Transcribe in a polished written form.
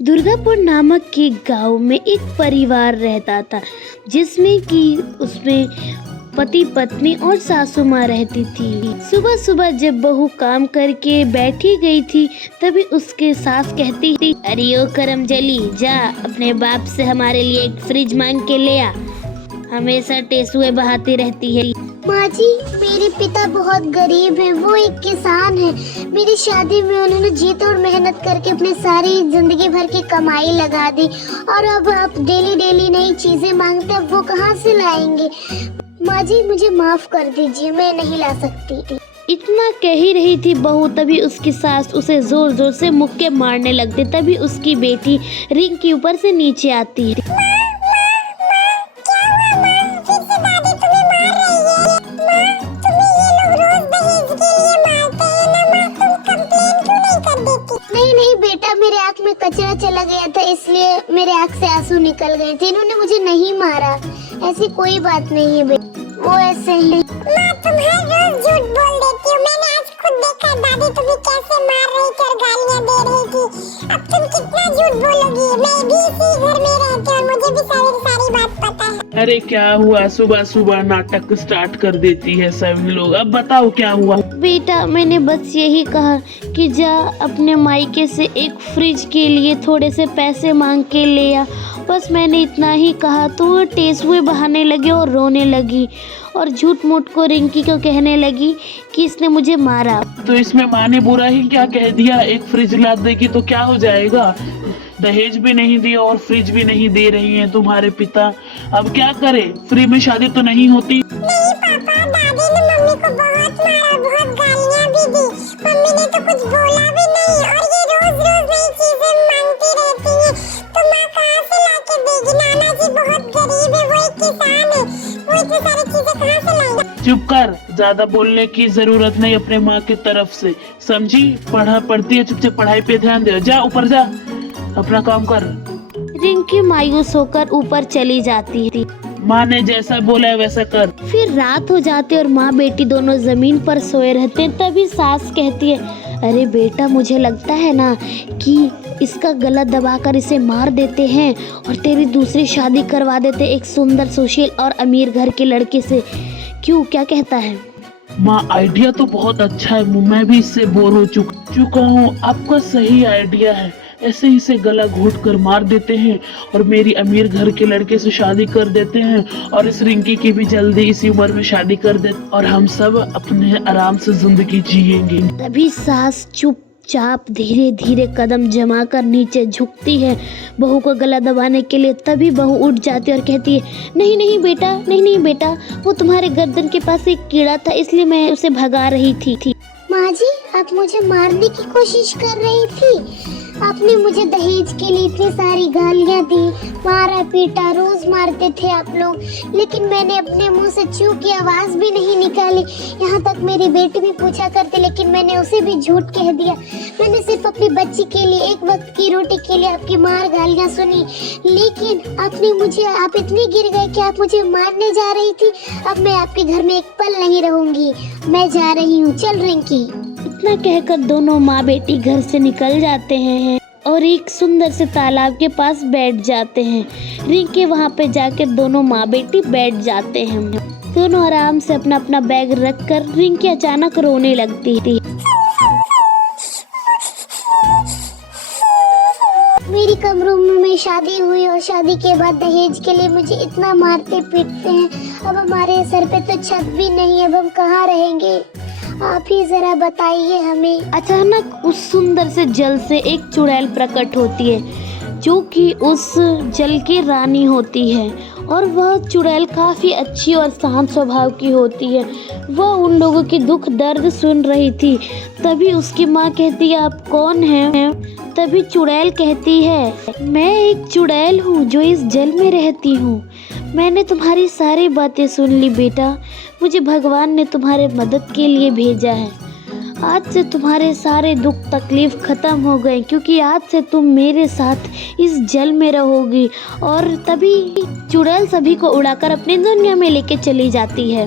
दुर्गापुर नामक के गांव में एक परिवार रहता था, जिसमें कि उसमें पति पत्नी और सासू माँ रहती थी। सुबह सुबह जब बहू काम करके बैठी गई थी, तभी उसके सास कहती थी, अरे ओ करमजली, जा अपने बाप से हमारे लिए एक फ्रिज मांग के ले आ, हमेशा टेसुए बहाती रहती है। माँ जी, मेरे पिता बहुत गरीब हैं, वो एक किसान हैं। मेरी शादी में उन्होंने जी तोड़ मेहनत करके अपनी सारी जिंदगी भर की कमाई लगा दी, और अब आप डेली डेली नई चीजें मांगते, अब वो कहाँ से लाएंगे? माँ जी, मुझे माफ कर दीजिए, मैं नहीं ला सकती थी। इतना कह ही रही थी बहू, तभी उसकी सास उसे जोर जोर से मुक्के मारने लगती। तभी उसकी बेटी रिंग के ऊपर से नीचे आती है। नहीं बेटा, मेरे आँख में कचरा चला गया था, इसलिए मेरे आँख से आंसू निकल गए थे। इन्होंने मुझे नहीं मारा, ऐसी कोई बात नहीं है बेटा, वो ऐसे ही। माँ, तुम हर रोज झूठ बोल देती हो। मैंने आज खुद देखा दादी तुम्हें कैसे मार रही थी और गालियाँ दे रही थी। अब तुम कितना झूठ बोलोगी? मैं भी इसी घर में रहती हूँ और मुझे भी सारी बात पता है। अरे क्या हुआ, सुबह सुबह नाटक स्टार्ट कर देती है सभी लोग। अब बताओ क्या हुआ? बेटा, मैंने बस यही कहा कि जा अपने मायके से एक फ्रिज के लिए थोड़े से पैसे मांग के ले आ। बस मैंने इतना ही कहा तो वो टेसुए बहाने लगे और रोने लगी, और झूठ मूठ को रिंकी को कहने लगी कि इसने मुझे मारा। तो इसमें माँ ने बुरा ही क्या कह दिया? एक फ्रिज ला देगी तो क्या हो जाएगा? दहेज भी नहीं दिया और फ्रिज भी नहीं दे रही हैं तुम्हारे पिता। अब क्या करे? फ्री में शादी तो नहीं होती। नहीं पापा, दादी ने मम्मी को बहुत मारा, बहुत गालियाँ भी दी। मम्मी ने तो कुछ बोला भी नहीं, और ये रोज रोज नई चीजें मांगती रहती है, तो माँ कहाँ से लाके देगी? नाना जी बहुत गरीब है, वो एक किसान है, वो इतनी सारी चीजें कहाँ से लाएगा? चुप कर, ज्यादा बोलने की जरूरत नहीं अपने माँ की तरफ से, समझी? पढ़ती है, चुपचाप पढ़ाई पे ध्यान दे। जा ऊपर जा, अपना काम कर। रिंकी मायूस होकर ऊपर चली जाती थी। माँ ने जैसा बोला है वैसा कर। फिर रात हो जाती और माँ बेटी दोनों जमीन पर सोए रहते। तभी सास कहती है, अरे बेटा, मुझे लगता है ना कि इसका गला दबाकर इसे मार देते हैं और तेरी दूसरी शादी करवा देते एक सुंदर सुशील और अमीर घर के लड़के से। क्यों, क्या कहता है? माँ, आइडिया तो बहुत अच्छा है, मैं भी इससे बोर हो चुका हूँ। आपका सही आइडिया है, ऐसे ही से गला घोट कर मार देते हैं और मेरी अमीर घर के लड़के से शादी कर देते हैं, और इस रिंकी की भी जल्दी इसी उम्र में शादी कर देते, और हम सब अपने आराम से जिंदगी जिएंगे। तभी सास चुपचाप धीरे धीरे कदम जमाकर नीचे झुकती है बहू को गला दबाने के लिए। तभी बहू उठ जाती है और कहती है, नहीं नहीं बेटा, नहीं बेटा, वो तुम्हारे गर्दन के पास एक कीड़ा था, इसलिए मैं उसे भगा रही थी। माँ जी, आप मुझे मारने की कोशिश कर रही थी। आपने मुझे दहेज के लिए इतनी सारी गालियाँ दी, मारा पीटा, रोज मारते थे आप लोग, लेकिन मैंने अपने मुंह से चू की आवाज भी नहीं निकाली। यहाँ तक मेरी बेटी भी पूछा करते, लेकिन मैंने उसे भी झूठ कह दिया। मैंने सिर्फ अपनी बच्ची के लिए, एक वक्त की रोटी के लिए आपकी मार गालियाँ सुनी, लेकिन आप इतनी गिर गए कि आप मुझे मारने जा रही थी। अब मैं आपके घर में एक पल नहीं रहूंगी, मैं जा रही हूँ, चल रिंकी। इतना कहकर दोनों माँ बेटी घर से निकल जाते हैं और एक सुंदर से तालाब के पास बैठ जाते हैं। रिंकी वहाँ पे जाकर दोनों माँ बेटी बैठ जाते हैं। दोनों आराम से अपना अपना बैग रखकर रिंकी अचानक रोने लगती थी। मेरी कम उम्र में शादी हुई और शादी के बाद दहेज के लिए मुझे इतना मारते पीटते हैं। अब हमारे सर पे तो छत भी नहीं है, अब हम कहाँ रहेंगे? आप ही जरा बताइए हमें। अचानक उस सुंदर से जल से एक चुड़ैल प्रकट होती है, जो कि उस जल की रानी होती है, और वह चुड़ैल काफ़ी अच्छी और शांत स्वभाव की होती है। वह उन लोगों की दुख दर्द सुन रही थी। तभी उसकी माँ कहती है, आप कौन हैं? तभी चुड़ैल कहती है, मैं एक चुड़ैल हूँ जो इस जल में रहती हूँ। मैंने तुम्हारी सारी बातें सुन ली बेटा, मुझे भगवान ने तुम्हारे मदद के लिए भेजा है। आज से तुम्हारे सारे दुख तकलीफ खत्म हो गए, क्योंकि आज से तुम मेरे साथ इस जल में रहोगी। और तभी चुड़ैल सभी को उड़ाकर अपनी दुनिया में लेके चली जाती है।